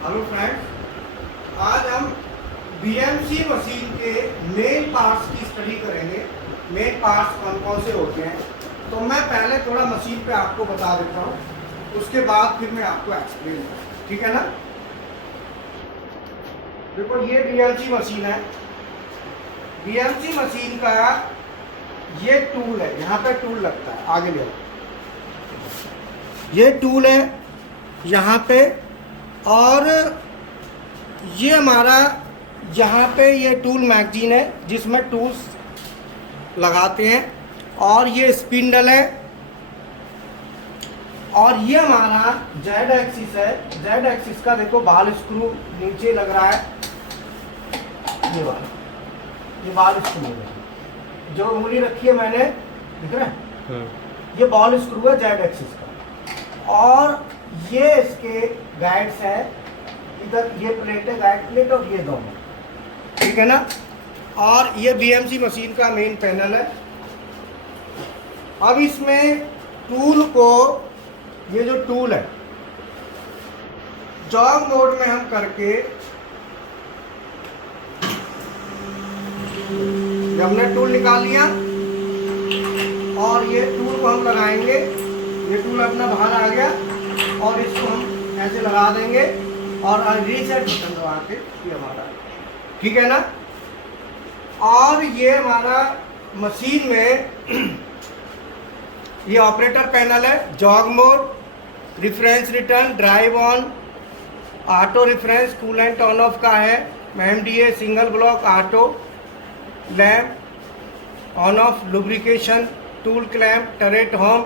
Hello friends, आज हम BMC machine के मेन पार्ट्स की स्टडी करेंगे। मेन पार्ट्स कौन कौन से होते हैं, तो मैं पहले थोड़ा मशीन पे आपको बता देता हूँ, उसके बाद फिर मैं आपको एक्सप्लेन करूँ, ठीक है ना। देखो, ये बीएमसी मशीन है। बीएमसी मशीन का ये टूल है, यहाँ पे टूल लगता है, आगे ले आओ। ये टूल है यहाँ पे, और ये हमारा यहाँ पे ये टूल मैगजीन है जिसमें टूल्स लगाते हैं, और ये स्पिंडल है, और ये हमारा जेड एक्सिस है। जेड एक्सिस का देखो बाल स्क्रू नीचे लग रहा है, ये बाल स्क्रू है, जो उंगली रखी है मैंने, दिख रहा है, ये बॉल स्क्रू है जेड एक्सिस का। और ये इसके गाइड्स है, इधर ये प्लेट है, गाइड प्लेट, और ये दोनों, ठीक है ना। और ये बीएमसी मशीन का मेन पैनल है। अब इसमें टूल को, ये जो टूल है, जॉग मोड में हम करके, हमने टूल निकाल लिया और ये टूल को हम लगाएंगे। ये टूल अपना बाहर आ गया और इसको हम ऐसे लगा देंगे और रीसेट बटन दबा के ये हमारा, ठीक है ना। और ये हमारा मशीन में ये ऑपरेटर पैनल है, jog mode, reference return, drive on, auto reference, coolant on off का है, MDA, single block, auto lamp on off, lubrication, tool clamp, turret home,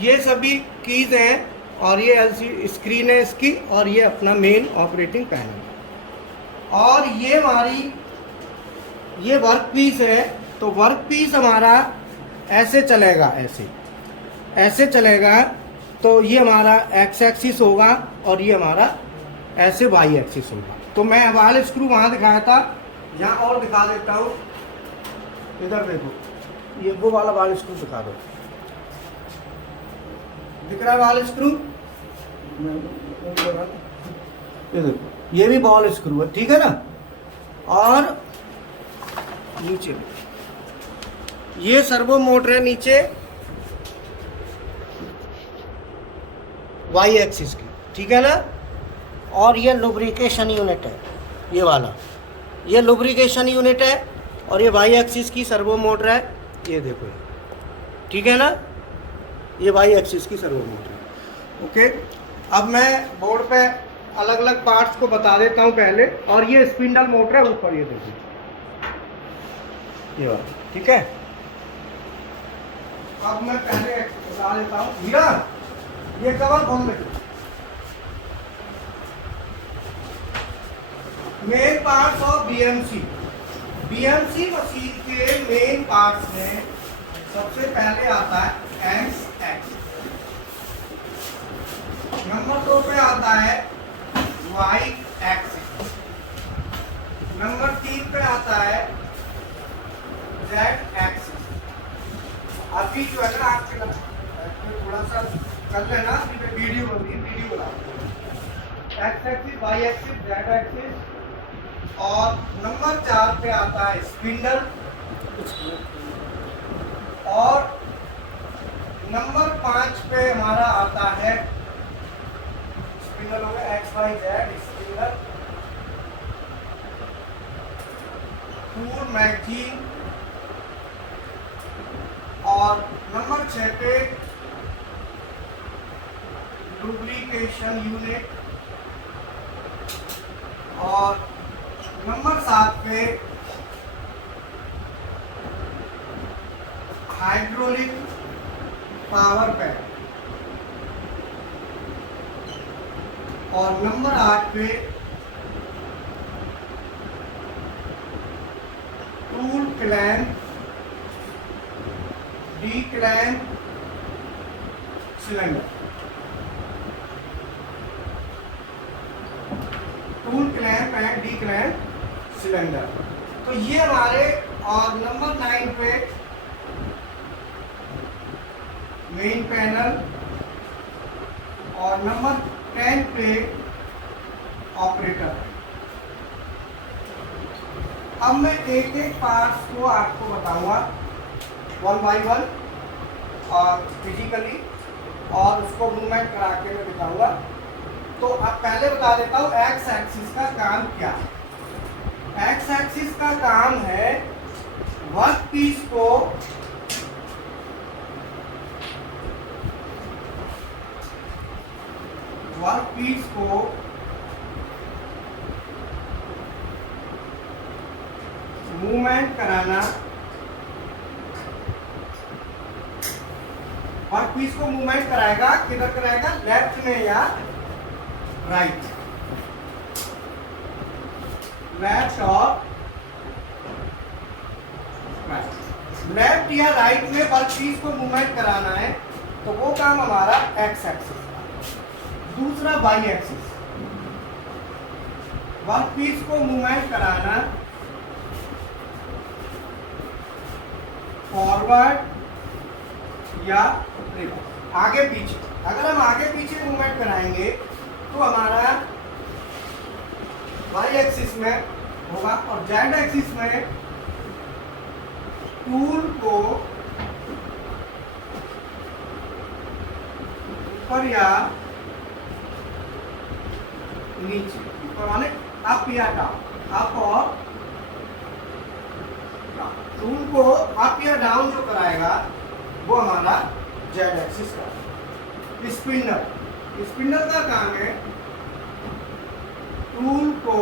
ये सभी कीज़ हैं। और ये एलसीडी स्क्रीन है इसकी, और ये अपना मेन ऑपरेटिंग पैनल। और ये हमारी ये वर्क पीस है, तो वर्क पीस हमारा ऐसे चलेगा, ऐसे चलेगा। तो ये हमारा एक्स एक्सिस होगा और ये हमारा ऐसे वाई एक्सिस होगा। तो मैं वाल स्क्रू वहाँ दिखाया था, यहाँ और दिखा देता हूँ। इधर देखो, ये वो वाला वाल स्क्रू दिखा दो, दिख रहा है वाल स्क्रू, ये देखो, ये भी बॉल स्क्रू है, ठीक है ना। और नीचे ये सर्वो मोटर है, नीचे वाई एक्सिस की, ठीक है ना। और ये लुब्रिकेशन यूनिट है, ये वाला, ये लुब्रिकेशन यूनिट है, और ये वाई एक्सिस की सर्वो मोटर है, ये देखो, ठीक है ना। ये वाई एक्सिस की सर्वो मोटर है, ओके। अब मैं बोर्ड पे अलग अलग पार्ट्स को बता देता हूँ पहले। और ये स्पिंडल मोटर है ऊपर, ये देखिए, ये वाला, ठीक है। अब मैं पहले बता देता हूँ, हीरा ये कवर खोल दे। Main parts of BMC. BMC machine के मेन पार्ट्स में सबसे पहले आता है एक्स एक्सिस, नंबर 2 पे आता है वाई एक्सिस, नंबर 3 पे आता है जेड एक्सिस। अभी जो है ना, आपके थोड़ा सा कर लेना, वीडियो बना X axis, Y axis, Z axis. और नंबर 4 पे आता है स्पिंडल, और नंबर 5 पे हमारा आता है स्पिंडल, हो गया X Y Z spindle, tool magazine. और नंबर 6 पे लुब्रिकेशन यूनिट, और नंबर 7 पे हाइड्रोलिक पावर पैड, और नंबर 8 पे tool clamp, declamp, cylinder, tool clamp and declamp cylinder. तो ये हमारे, और नंबर 9 पे मेन पैनल, और नंबर 10 पे ऑपरेटर। अब मैं एक एक पार्ट्स को आपको बताऊंगा वन बाय वन और फिजिकली, और उसको मूवमेंट करा के मैं दिखाऊंगा। तो अब पहले बता देता हूँ एक्स एक्सिस का काम क्या है। एक्स एक्सिस का काम है वर्क पीस को मूवमेंट कराना, वर्क पीस को मूवमेंट कराएगा। किधर कराएगा? लेफ्ट में या राइट, लेफ्ट और राइट, लेफ्ट या राइट में वर्क पीस को मूवमेंट कराना है, तो वो काम हमारा एक्स एक्सिस का। दूसरा वाई एक्सिस, वर्क पीस को मूवमेंट कराना फॉरवर्ड या रिवर्स, आगे पीछे। अगर हम आगे पीछे मूवमेंट कराएंगे तो हमारा वाई एक्सिस में होगा, और जेड एक्सिस में टूल को ऊपर या नीचे, ऊपर माने अप या डाउन, अप और डाउन, टूल को अप या डाउन जो कराएगा वो हमारा जेड एक्सिस का। स्पिंडल, स्पिंडल का काम है टूल को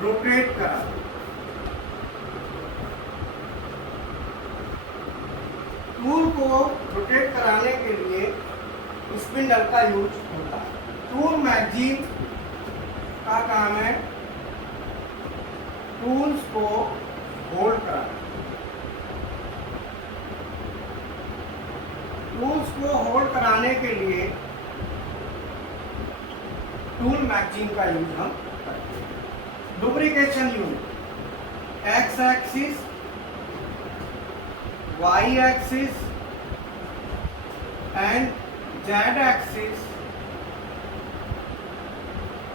रोटेट कराना, टूल को रोटेट कराने के लिए स्पिंडल का यूज होता है। टूल मैगजीन का काम है टूल्स को होल्ड कराना, टूल्स को होल्ड कराने के लिए टूल मैगजीन का यूज हम करते हैं। Lubrication unit, X axis, Y axis and Z axis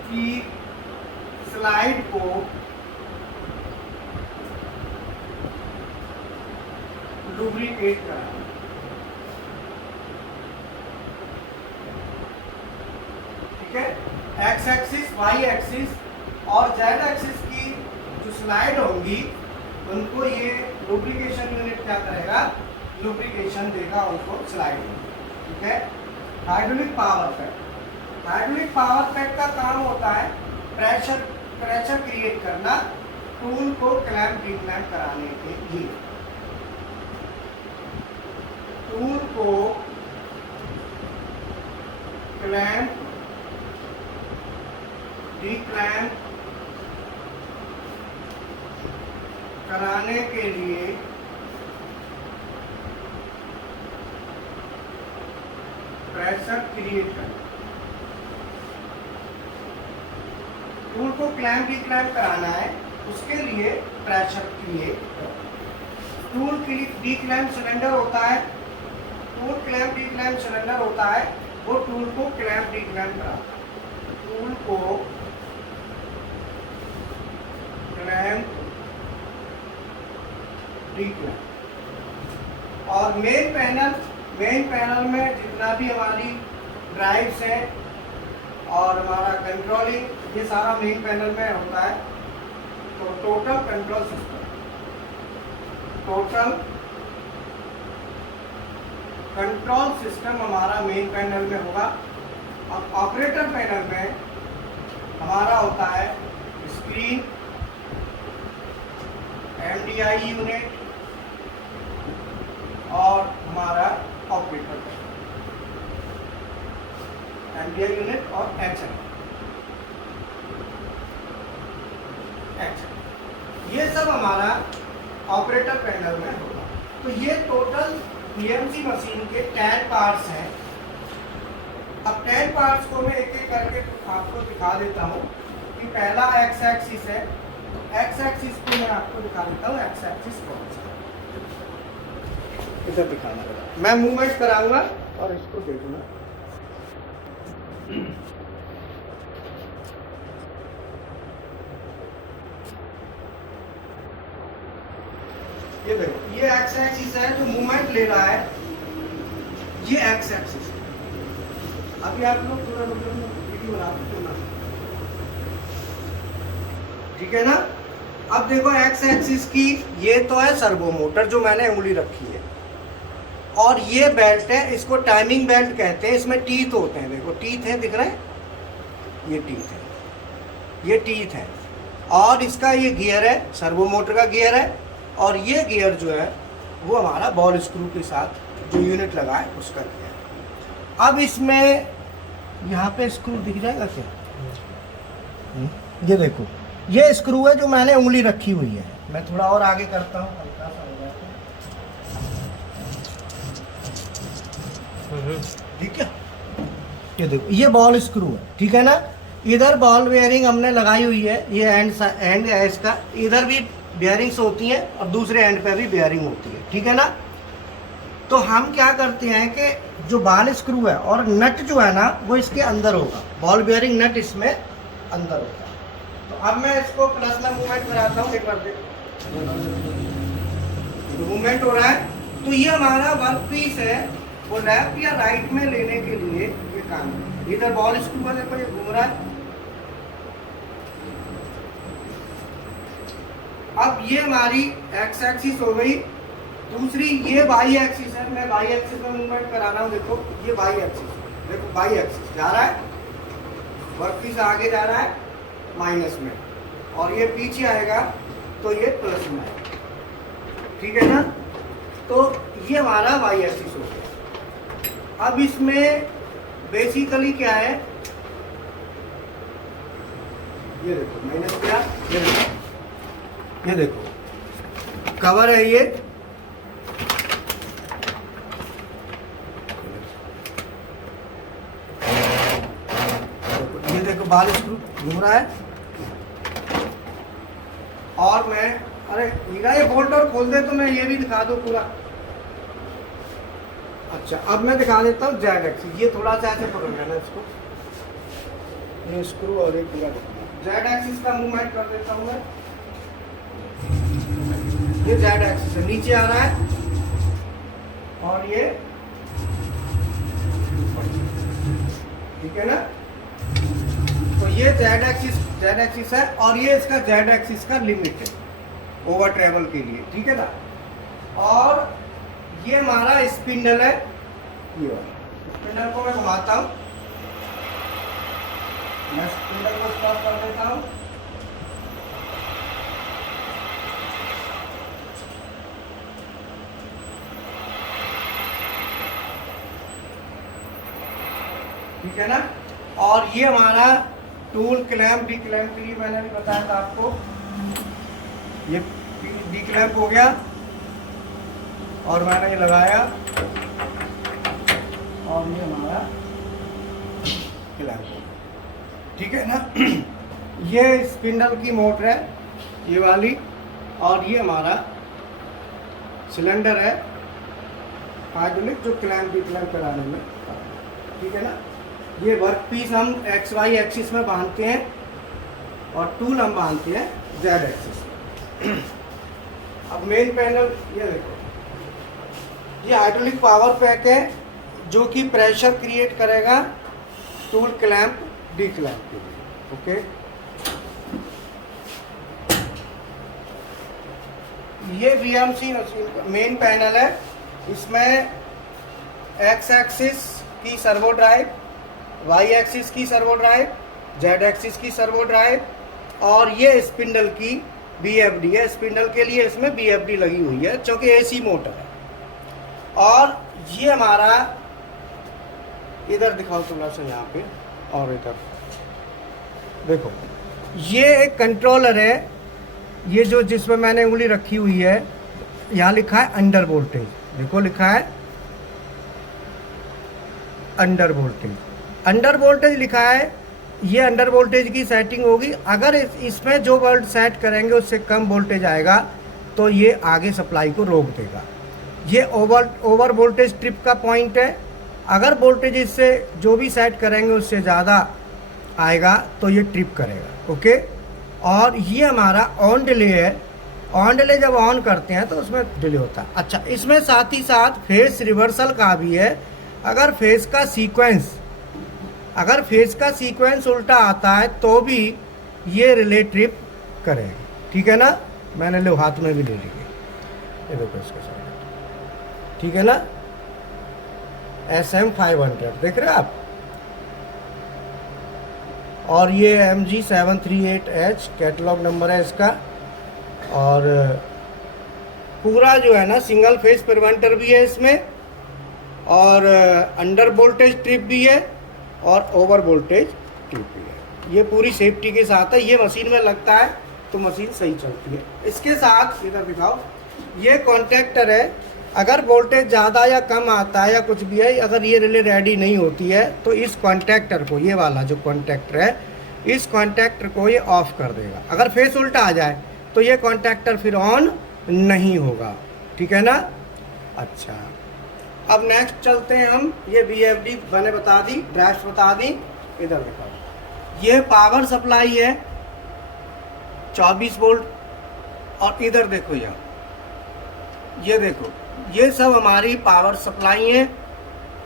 की स्लाइड को लुब्रिकेट कराना। ठीक है, एक्स एक्सिस, वाई एक्सिस और जेड एक्सिस की जो स्लाइड होंगी उनको ये लुब्रिकेशन यूनिट क्या करेगा? लुब्रिकेशन देगा उनको स्लाइड में। ठीक है, hydraulic power pad, hydraulic power pad का काम होता है प्रेशर क्रिएट करना टूल को क्लैंप डिक्लैंप कराने के लिए। टूल को क्लैंप डिक्लैंप कराने के लिए प्रेशर क्रिएट करना, टूल को क्लैंप डिक्लैंप कराना है, उसके लिए प्रेशर क्रिएट करना। टूल डिक्लैंप सिलेंडर होता है, टूल क्लैंप डिक्लैंप सिलेंडर होता है, वो टूल को क्लैंप डिक्लैंप कराता है। टूल को क्लैंप डिक्लैंप। और मेन पैनल में जितना भी हमारी ड्राइव्स हैं और हमारा कंट्रोलिंग, ये सारा मेन पैनल में होता है। तो total control system, total control system हमारा मेन पैनल में होगा। और ऑपरेटर पैनल में हमारा होता है स्क्रीन, एमडीआई यूनिट और हमारा ऑपरेटर, एमडीआई यूनिट और एचएम, ये सब हमारा ऑपरेटर पैनल में होगा। तो ये टोटल पीएमसी मशीन के 10 पार्ट्स हैं। अब 10 पार्ट्स को मैं एक एक करके आपको दिखा देता हूँ कि पहला एक्स एक्सिस है। तो एक्स एक्सिस को मैं आपको दिखा देता हूँ, एक्स एक्सिस कौन सा इधर दिखाना होगा। मैं मूवमेंट कराऊंगा और इसको देखना। ये देखो, ये एक्स एक्सिस है जो मूवमेंट ले रहा है, ये एक्स एक्सिस है। अभी आप लोग थोड़ा वीडियो बना दो, ठीक है ना। अब देखो एक्स एक्सिस की ये तो है सर्वो मोटर जो मैंने उंगली रखी है, और ये बेल्ट है, इसको टाइमिंग बेल्ट कहते हैं। इसमें टीथ होते हैं, देखो टीथ है, दिख रहे हैं, ये टीथ है, ये टीथ है। और इसका ये गियर है, सर्वो मोटर का गियर है, और ये गियर जो है वो हमारा बॉल स्क्रू के साथ जो यूनिट लगा है उसका गियर। अब इसमें यहाँ पे स्क्रू दिख जाएगा क्या? ये देखो, ये स्क्रू है जो मैंने उंगली रखी हुई है। मैं थोड़ा और आगे करता हूँ, हल्का सा हो जाता है, ठीक है। ये देखो, ये बॉल स्क्रू है, ठीक है ना। इधर बॉल बेयरिंग हमने लगाई हुई है, ये एंड है इसका, इधर भी बेयरिंग्स होती हैं और दूसरे एंड पे भी बेयरिंग होती है, ठीक है ना। तो हम क्या करते हैं कि जो बॉल स्क्रू है और नट जो है ना वो इसके अंदर होगा, बॉल बेयरिंग नट इसमें अंदर होगा। तो अब मैं इसको प्लस में मूवमेंट कराता हूँ, एक बार मूवमेंट हो रहा है। तो ये हमारा वर्क पीस है, वो लेफ्ट या राइट में लेने के लिए ये काम है। इधर बॉल स्क्रू है, देखो ये घूम रहा है। अब ये हमारी एक्स एक्सिस हो गई। दूसरी ये वाई एक्सिस है, मैं वाई एक्सिस में मूवमेंट करा रहा हूँ। देखो ये वाई एक्सिस, देखो वाई एक्सिस जा रहा है, वर्क पीस आगे जा रहा है माइनस में, और ये पीछे आएगा तो ये प्लस में आएगा, ठीक है ना। तो ये हमारा वाई एक्सिस हो गया। अब इसमें बेसिकली क्या है, ये देखो माइनस क्या, ये देखो कवर है ये, देखो बाल स्क्रू घूम रहा है। और मैं, अरे हीरा ये बोल्ट और खोल दे तो मैं ये भी दिखा दूं पूरा। अच्छा अब मैं दिखा देता हूँ जेड एक्सिस। ये थोड़ा सा ऐसे पकड़ लेना इसको, ये स्क्रू और ये पूरा जेड एक्सिस का मूवमेंट कर देता हूँ मैं। ये जेड एक्सिस है, नीचे आ रहा है, और ये ठीक है ना। तो ये जेड एक्सिस है, और ये इसका जेड एक्सिस का लिमिट है ओवर ट्रेवल के लिए, ठीक है ना। और ये हमारा स्पिंडल है, ये स्पिंडल को मैं घुमाता हूँ, मैं स्पिंडल को स्टॉप कर देता हूँ। ठीक है ना। और ये हमारा टूल क्लैंप डी क्लैंप के लिए मैंने भी बताया था आपको, ये डी क्लैंप हो गया, और मैंने ये लगाया, और ये हमारा क्लैंप, ठीक है ना। ये स्पिंडल की मोटर है ये वाली, और ये हमारा सिलेंडर है हाइड्रोलिक जो क्लैंप डी क्लैंप कराने में, ठीक है ना। ये वर्क पीस हम एक्स वाई एक्सिस में बांधते हैं, और टूल हम बांधते हैं जेड एक्सिस। अब मेन पैनल ये देखो, ये हाइड्रोलिक पावर पैक है जो कि प्रेशर क्रिएट करेगा टूल क्लैंप डी क्लैंप के लिए, ओके। ये VMC मेन पैनल है, इसमें एक्स एक्सिस की सर्वो ड्राइव, वाई एक्सिस की सर्वो ड्राइव, जेड एक्सिस की सर्वो ड्राइव, और ये स्पिंडल की BFD है। स्पिंडल के लिए इसमें BFD लगी हुई है क्योंकि AC मोटर है। और ये हमारा, इधर दिखाओ थोड़ा सा यहाँ पे, और इधर देखो, ये एक कंट्रोलर है, ये जो जिसमें मैंने उंगली रखी हुई है, यहाँ लिखा है अंडर वोल्टेज, देखो लिखा है अंडर वोल्टेज, अंडर वोल्टेज लिखा है। ये अंडर वोल्टेज की सेटिंग होगी, अगर इसमें जो वोल्ट सेट करेंगे उससे कम वोल्टेज आएगा तो ये आगे सप्लाई को रोक देगा। ये ओवर वोल्टेज ट्रिप का पॉइंट है, अगर वोल्टेज इससे जो भी सेट करेंगे उससे ज़्यादा आएगा तो ये ट्रिप करेगा, ओके। और ये हमारा ऑन डिले है, ऑन डिले जब ऑन करते हैं तो उसमें डिले होता है। अच्छा, इसमें साथ ही साथ फेस रिवर्सल का भी है। अगर फेस का सीक्वेंस उल्टा आता है तो भी ये रिले ट्रिप करेगा। ठीक है ना, मैंने लो हाथ में भी ले ली, ये देखो इसके साथ, ठीक है ना। SM500 देख रहे हैं आप, और ये MG738H कैटलॉग नंबर है इसका। और पूरा जो है ना सिंगल फेस प्रिवेंटर भी है इसमें, और अंडर वोल्टेज ट्रिप भी है, और ओवर वोल्टेज ट्रिप भी है। ये पूरी सेफ्टी के साथ है। ये मशीन में लगता है तो मशीन सही चलती है। इसके साथ इधर दिखाओ, ये कॉन्टैक्टर है। अगर वोल्टेज ज़्यादा या कम आता है या कुछ भी है, अगर ये रिले रेडी नहीं होती है तो इस कॉन्टैक्टर को, ये वाला जो कॉन्टैक्टर है, इस कॉन्टैक्टर को ये ऑफ कर देगा। अगर फेस उल्टा आ जाए तो ये कॉन्टैक्टर फिर ऑन नहीं होगा। ठीक है ना। अच्छा, अब नेक्स्ट चलते हैं हम। ये VFD मैंने बता दी, ड्राइव्स बता दी। इधर दिखाओ, ये पावर सप्लाई है 24 वोल्ट। और इधर देखो, ये देखो, ये सब हमारी पावर सप्लाई है।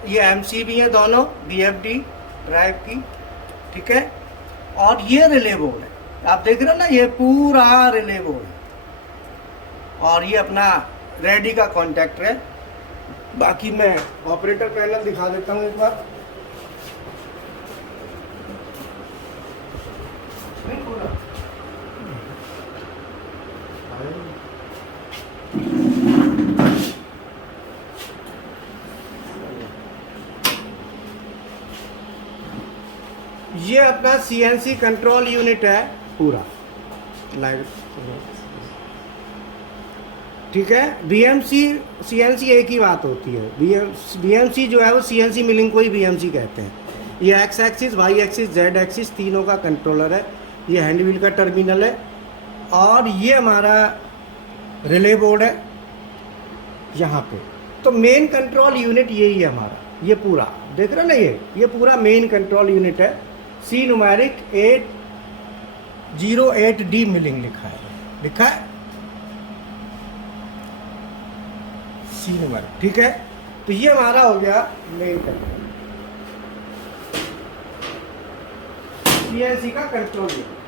ये MCB है दोनों, VFD ड्राइव की। ठीक है, और ये रिले बोर्ड है, आप देख रहे हो ना, ये पूरा रिले बोर्ड है। और ये अपना रेडी का कॉन्टैक्टर है। बाकी मैं ऑपरेटर पैनल दिखा देता हूँ एक बार। ये अपना CNC कंट्रोल यूनिट है पूरा लाइव। ठीक है, BMC CNC एक ही बात होती है। BMC जो है वो CNC मिलिंग को ही BMC कहते हैं। ये X axis, Y axis, Z axis तीनों का कंट्रोलर है। ये हैंड व्हील का टर्मिनल है, और ये हमारा रिले बोर्ड है यहाँ पे। तो मेन कंट्रोल यूनिट यही है हमारा। ये पूरा देख रहे हो ना, ये पूरा मेन कंट्रोल यूनिट है। C न्यूमेरिक 808D मिलिंग लिखा है C न्यूमेरिक। ठीक है, तो ये हमारा हो गया मेन कंट्रोल, CNC का कंट्रोल यूनिट।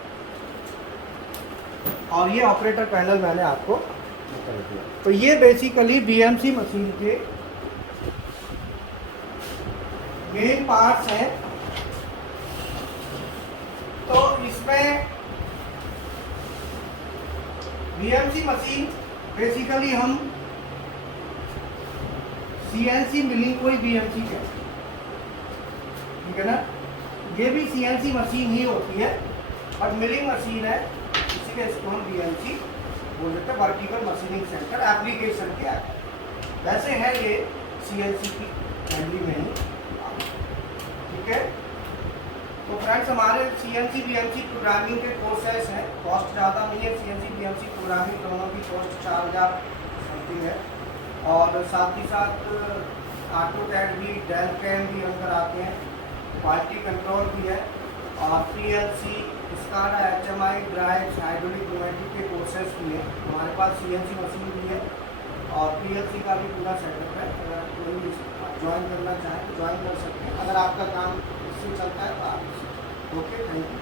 और ये ऑपरेटर पैनल मैंने आपको बता दिया। तो ये बेसिकली BMC मशीन के मेन पार्ट्स हैं। तो इसमें BMC मशीन बेसिकली हम CNC मिलिंग को ही BMC कहते हैं। ठीक है ना, ये भी CNC मशीन ही होती है, और मिलिंग मशीन है, इसलिए इसको हम BMC बोल देते हैं, वर्टिकल मशीनिंग सेंटर एप्लीकेशन के आगे। वैसे है ये CNC की फैमिली में ही। ठीक है, तो फ्रेंड्स हमारे CNC BMC प्रोग्रामिंग के कोर्सेस हैं। कॉस्ट ज़्यादा नहीं है। CNC BMC प्रोग्रामिंग दोनों की कॉस्ट 4000 समथिंग है। और साथ ही साथ AutoCAD भी, डेलकैम भी हम कराते हैं। क्वालिटी कंट्रोल भी है, और PLC, SCADA, HMI, drives, hydraulic, pneumatic के कोर्सेस भी हैं। हमारे पास CNC मशीन भी है, और PLC का भी पूरा सेटअप है। अगर कोई भी ज्वाइन करना चाहे तो ज्वाइन कर सकते हैं। अगर आपका काम इससे चलता है तो आप। Okay, thank you.